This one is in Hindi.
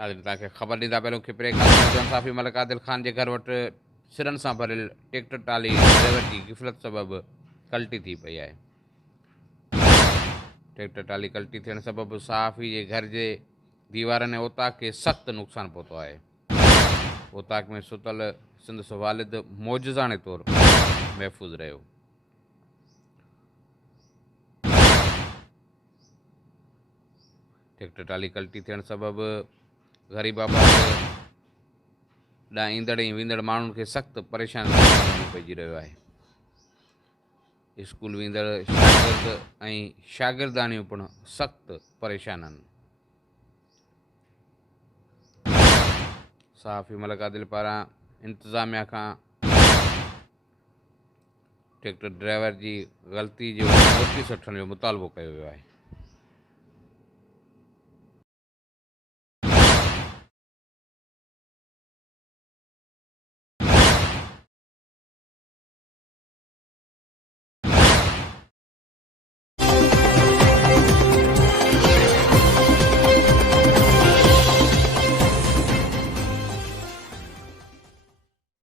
नाज़रीन तव्हांखे ख़बर ॾींदा पहिरियों खिपरे खां इंसाफ़ी मलिक आदिल ख़ान जे घर वटि सिरनि सां भरियल ट्रैक्टर ट्राली ड्राइवर जी गिफ़लत सबबि कल्टी थी पई आहे। ट्रैक्टर ट्राली कल्टी थियण सबबि सहाफ़ी जे घर जे दीवारनि ऐं ओताक खे सख़्तु नुक़सानु पहुतो आहे। ओताक में सुतल संदसि वालिद मौजज़ाने तौरु महफ़ूज़ रहियो। ट्रैक्टर ट्राली कल्टी थियण सबबि ग़रीब आबाद ॾांहुं ईंदड़ ऐं वेंदड़ माण्हुनि खे सख़्तु परेशानी पइजी रहियो आहे। स्कूल वेंदड़ शागिर्द ऐं शागिर्दाणियूं पिणु सख़्तु परेशान आहिनि। सहाफ़ी मलिक आदिल पारां इंतिज़ामिया खां ट्रैक्टर ड्राइवर जी ग़लती जो नोटिस वठण जो मुतालबो कयो वियो आहे।